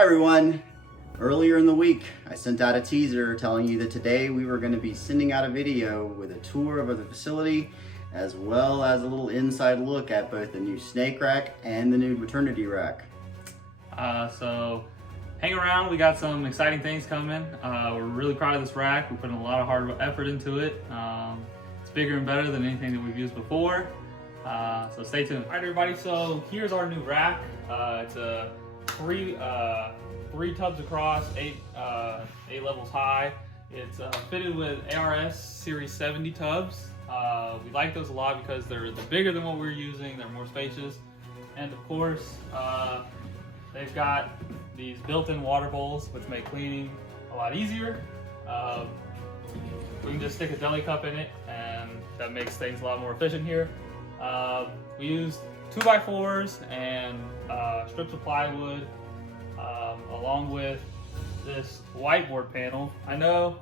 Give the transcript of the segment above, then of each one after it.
Hi everyone! Earlier in the week, I sent out a teaser telling you that today we were going to be sending out a video with a tour of the facility as well as a little inside look at both the new snake rack and the new maternity rack. So hang around, we got some exciting things coming. We're really proud of this rack. We're putting a lot of hard effort into it. It's bigger and better than anything that we've used before. So stay tuned. All right, everybody, so here's our new rack. It's a three tubs across, eight levels high. It's fitted with ARS Series 70 tubs. We like those a lot because they're bigger than what we're using, they're more spacious. And of course, they've got these built-in water bowls, which make cleaning a lot easier. We can just stick a deli cup in it, and that makes things a lot more efficient here. We used 2x4s and strips of plywood, along with this whiteboard panel. I know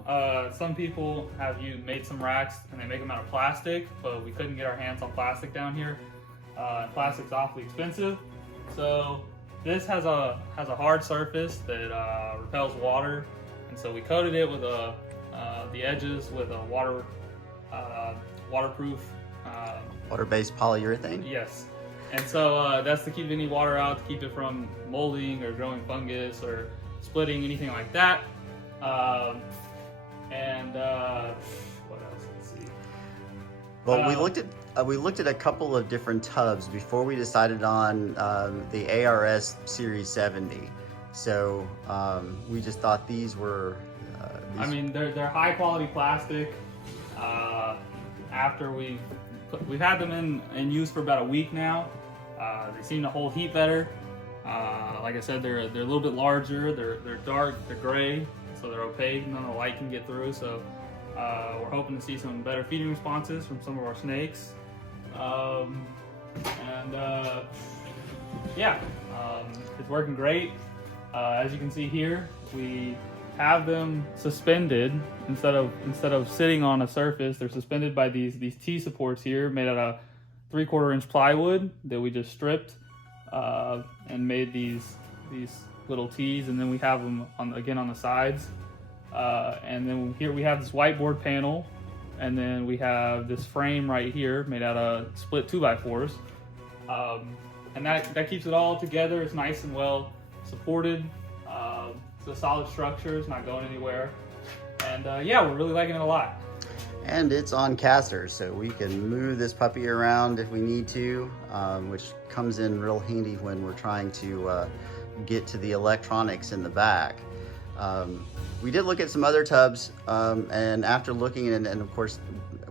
some people have made some racks and they make them out of plastic, but we couldn't get our hands on plastic down here. Plastic's awfully expensive, so this has a hard surface that repels water, and so we coated it with the edges with a waterproof Water-based polyurethane? Yes. And so that's to keep any water out, to keep it from molding or growing fungus or splitting, anything like that. What else? Let's see. Well, we looked at a couple of different tubs before we decided on the ARS Series 70. So we just thought these were. I mean, they're high quality plastic. After we've had them in use for about a week now. They seem to hold heat better. Like I said, they're a little bit larger. They're dark. They're gray, so they're opaque. None of the light can get through. So we're hoping to see some better feeding responses from some of our snakes. It's working great. As you can see here, we have them suspended instead of sitting on a surface. They're suspended by these T supports here, made out of 3/4 inch plywood that we just stripped and made these little T's, and then we have them on the sides. And then here we have this whiteboard panel, and then we have this frame right here made out of split 2x4s, and that keeps it all together. It's nice and well supported. It's a solid structure. It's not going anywhere, and we're really liking it a lot. And it's on casters, so we can move this puppy around if we need to, which comes in real handy when we're trying to get to the electronics in the back. We did look at some other tubs, and after looking, and of course,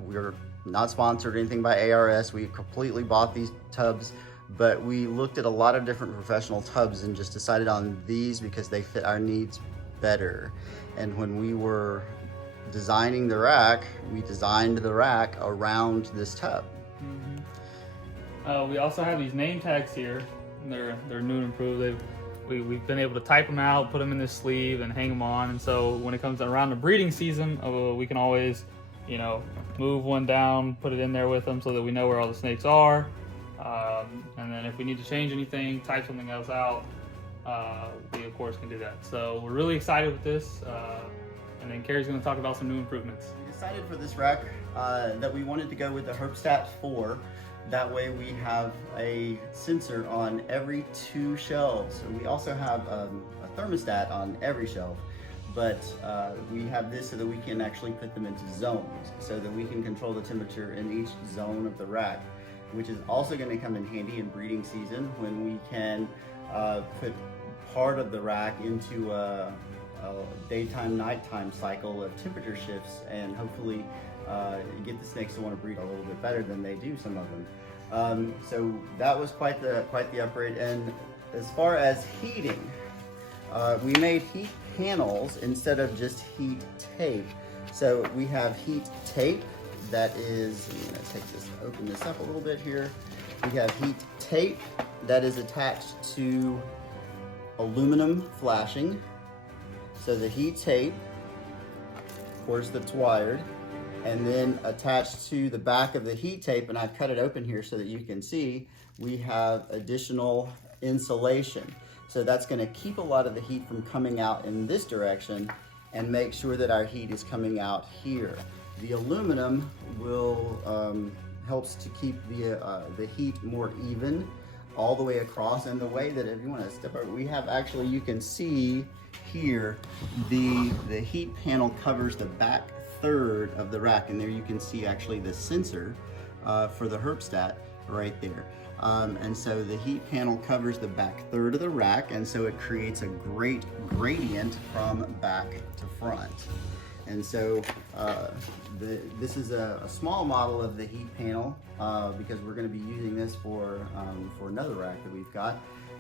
we're not sponsored or anything by ARS. We completely bought these tubs, but we looked at a lot of different professional tubs and just decided on these because they fit our needs better. And when we were designing the rack, we designed the rack around this tub. We also have these name tags here. They're new and improved. We've been able to type them out, put them in this sleeve, and hang them on. And so when it comes around the breeding season, we can always, move one down, put it in there with them so that we know where all the snakes are. And then if we need to change anything, type something else out, we of course can do that. So we're really excited with this. And then Carrie's going to talk about some new improvements. We decided for this rack that we wanted to go with the Herbstat 4. That way we have a sensor on every 2 shelves. And we also have a thermostat on every shelf. But we have this so that we can actually put them into zones, so that we can control the temperature in each zone of the rack, which is also going to come in handy in breeding season when we can put part of the rack into a daytime nighttime cycle of temperature shifts, and hopefully get the snakes to want to breed a little bit better than they do, some of them. So that was quite the upgrade. And as far as heating, we made heat panels instead of just heat tape. So we have heat tape that is, I'm going to open this up a little bit here. We have heat tape that is attached to aluminum flashing. So the heat tape, of course, that's wired, and then attached to the back of the heat tape, and I've cut it open here so that you can see, we have additional insulation. So that's going to keep a lot of the heat from coming out in this direction and make sure that our heat is coming out here. The aluminum will helps to keep the heat more even all the way across. And the way that, if you want to step over, we have actually, you can see here, the heat panel covers the back third of the rack, and there you can see actually the sensor for the Herbstat right there. And so the heat panel covers the back third of the rack, and so it creates a great gradient from back to front. And so this is a small model of the heat panel because we're going to be using this for another rack that we've got.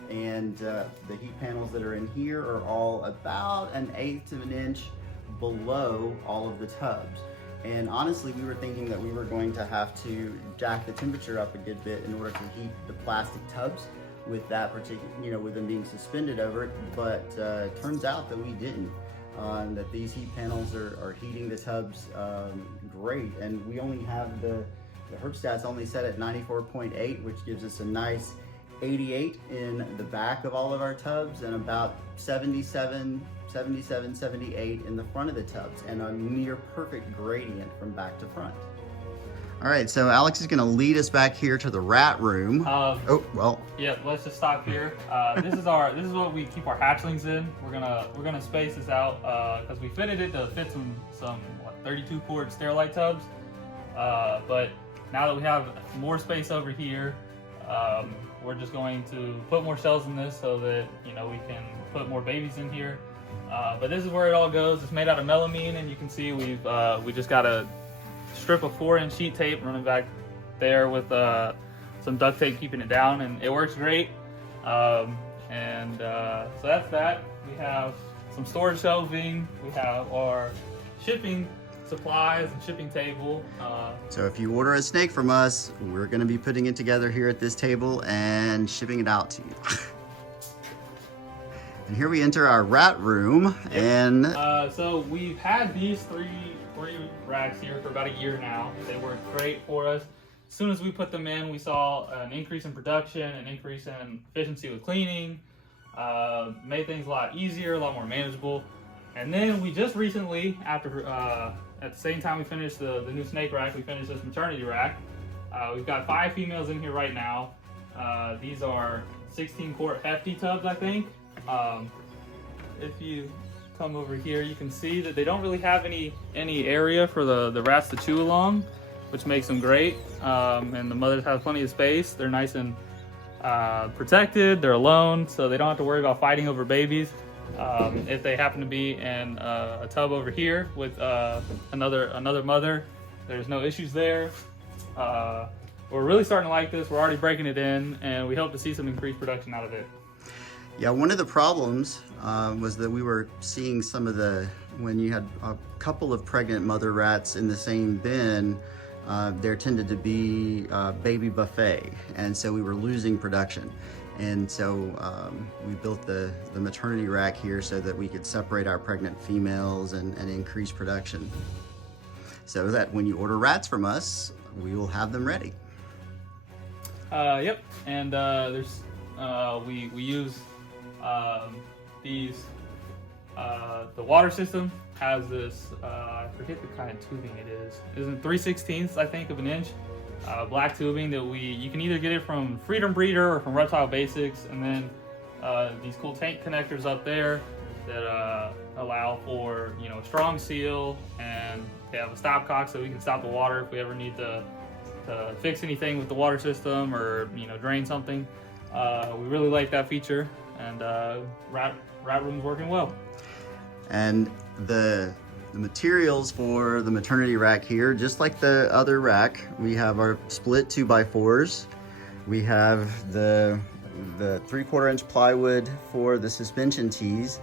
And the heat panels that are in here are all about 1/8 of an inch below all of the tubs. And honestly, we were thinking that we were going to have to jack the temperature up a good bit in order to heat the plastic tubs with that particular, with them being suspended over it. But turns out that we didn't. That these heat panels are heating the tubs great. And we only have the Herbstat's only set at 94.8, which gives us a nice 88 in the back of all of our tubs and about 77, 78 in the front of the tubs, and a near perfect gradient from back to front. All right, so Alex is going to lead us back here to the rat room. Yeah, let's just stop here. This is what we keep our hatchlings in. We're gonna space this out because we fitted it to fit some 32 quart Sterilite tubs. But now that we have more space over here, we're just going to put more shells in this so that we can put more babies in here. But this is where it all goes. It's made out of melamine, and you can see we just got a strip of 4-inch sheet tape running back there with some duct tape keeping it down, and it works great. So that's that. We have some storage shelving. We have our shipping supplies and shipping table. So if you order a snake from us, we're going to be putting it together here at this table and shipping it out to you. And here we enter our rat room. Yep. And so we've had these three racks here for about a year now. They work great for us. As soon as we put them in, we saw an increase in production, an increase in efficiency with cleaning, made things a lot easier, a lot more manageable. And then we just recently, after at the same time we finished the new snake rack, we finished this maternity rack. We've got 5 females in here right now. These are 16 quart hefty tubs, I think. If you come over here, you can see that they don't really have any area for the rats to chew along, which makes them great. And the mothers have plenty of space. They're nice and protected. They're alone, so they don't have to worry about fighting over babies. If they happen to be in a tub over here with another mother, there's no issues there. We're really starting to like this. We're already breaking it in, and we hope to see some increased production out of it. Yeah, one of the problems was that we were seeing when you had a couple of pregnant mother rats in the same bin, there tended to be baby buffet, and so we were losing production. And so we built the maternity rack here so that we could separate our pregnant females and increase production. So that when you order rats from us, we will have them ready. Yep, and we use these. The water system has this, I forget the kind of tubing it is. It's in 3/16 I think of an inch. Black tubing that you can either get it from Freedom Breeder or from Reptile Basics, and then these cool tank connectors up there that allow for a strong seal, and they have a stopcock so we can stop the water if we ever need to fix anything with the water system or drain something. We really like that feature, and rat room's working well. And the materials for the maternity rack here, just like the other rack, we have our split 2x4s. We have the 3/4 inch plywood for the suspension tees,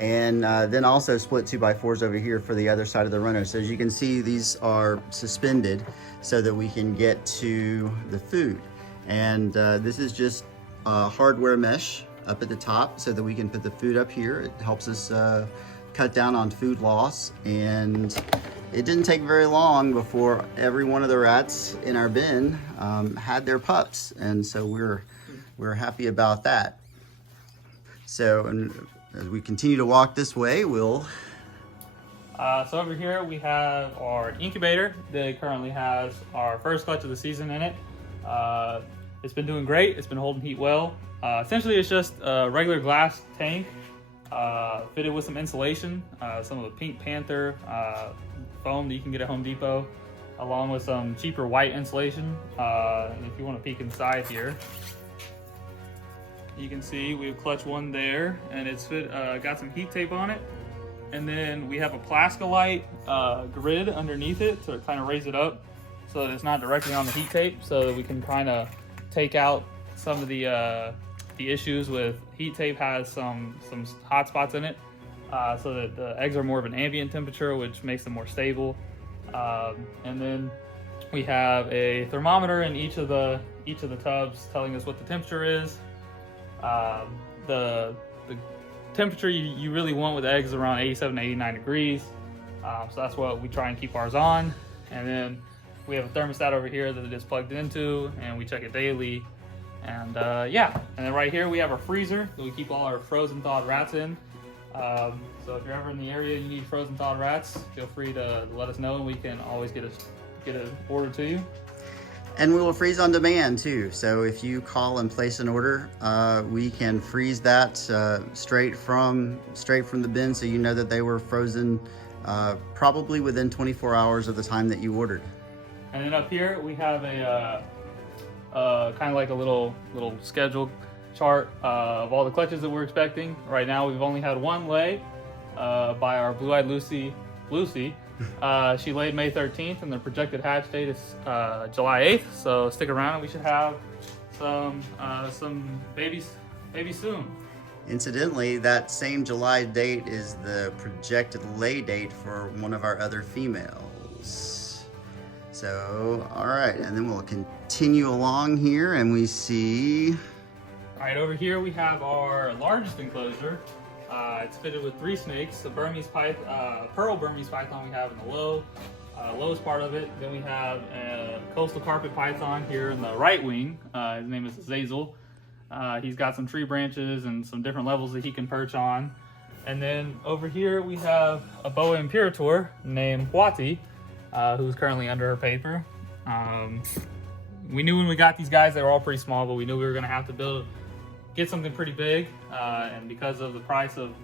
and then also split 2x4s over here for the other side of the runner. So as you can see, these are suspended so that we can get to the food. And this is just hardware mesh up at the top so that we can put the food up here. It helps us cut down on food loss, and it didn't take very long before every one of the rats in our bin had their pups, and so we're happy about that. So, and as we continue to walk this way, we'll... So over here we have our incubator that currently has our first clutch of the season in it. It's been doing great. It's been holding heat well. Essentially, it's just a regular glass tank fitted with some insulation, some of the Pink Panther foam that you can get at Home Depot, along with some cheaper white insulation. And if you want to peek inside here, you can see we have clutch 1 there, and it's got some heat tape on it. And then we have a Plaskolite grid underneath it to kind of raise it up so that it's not directly on the heat tape, so that we can kind of take out some of the issues with heat tape. Has some hot spots in it, so that the eggs are more of an ambient temperature, which makes them more stable. And then we have a thermometer in each of the tubs telling us what the temperature is. The temperature you really want with eggs is around 87 to 89 degrees. So that's what we try and keep ours on. And then we have a thermostat over here that it is plugged into, and we check it daily. And yeah, and then right here we have our freezer that we keep all our frozen thawed rats in. So if you're ever in the area you need frozen thawed rats, feel free to let us know, and we can always get an order to you. And we will freeze on demand too. So if you call and place an order, we can freeze that straight from the bin, so you know that they were frozen probably within 24 hours of the time that you ordered. And then up here we have a kind of like a little schedule chart of all the clutches that we're expecting. Right now we've only had 1 lay by our blue-eyed Lucy. She laid May 13th, and the projected hatch date is July 8th. So stick around, and we should have some babies soon. Incidentally, that same July date is the projected lay date for one of our other females. So, all right, and then we'll continue along here, and we see... All right, over here we have our largest enclosure. It's fitted with 3 snakes, a Burmese python, pearl Burmese python we have in the lowest part of it. Then we have a coastal carpet python here in the right wing. His name is Azazel. He's got some tree branches and some different levels that he can perch on. And then over here we have a boa imperator named Huati, who's currently under her paper. We knew when we got these guys they were all pretty small, but we knew we were going to have to get something pretty big, and because of the price of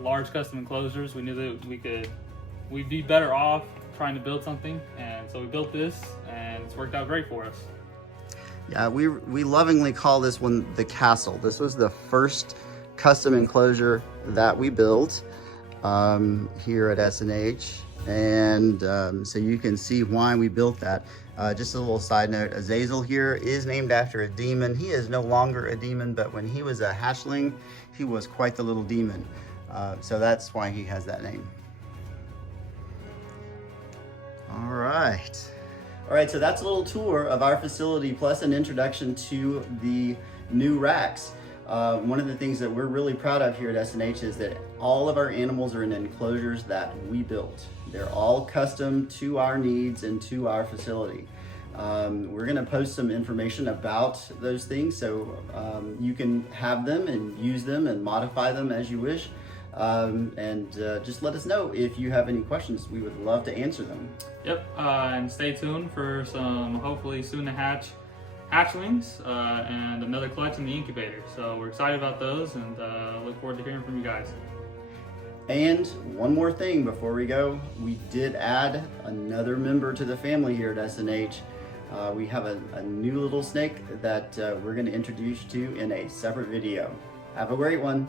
large custom enclosures, we knew that we'd be better off trying to build something, and so we built this, and it's worked out great for us. Yeah, we lovingly call this one the castle. This was the first custom enclosure that we built here at S&H, and so you can see why we built that. Just a little side note, Azazel here is named after a demon. He is no longer a demon, but when he was a hatchling, he was quite the little demon. So that's why he has that name. All right. All right, so that's a little tour of our facility, plus an introduction to the new racks. One of the things that we're really proud of here at S&H is that all of our animals are in enclosures that we built. They're all custom to our needs and to our facility. We're gonna post some information about those things, so you can have them and use them and modify them as you wish. Just let us know if you have any questions. We would love to answer them. Yep, and stay tuned for some hopefully soon to hatch hatchlings and another clutch in the incubator. So we're excited about those, and look forward to hearing from you guys. And one more thing before we go, we did add another member to the family here at S&H. We have a new little snake that we're going to introduce you to in a separate video. Have a great one.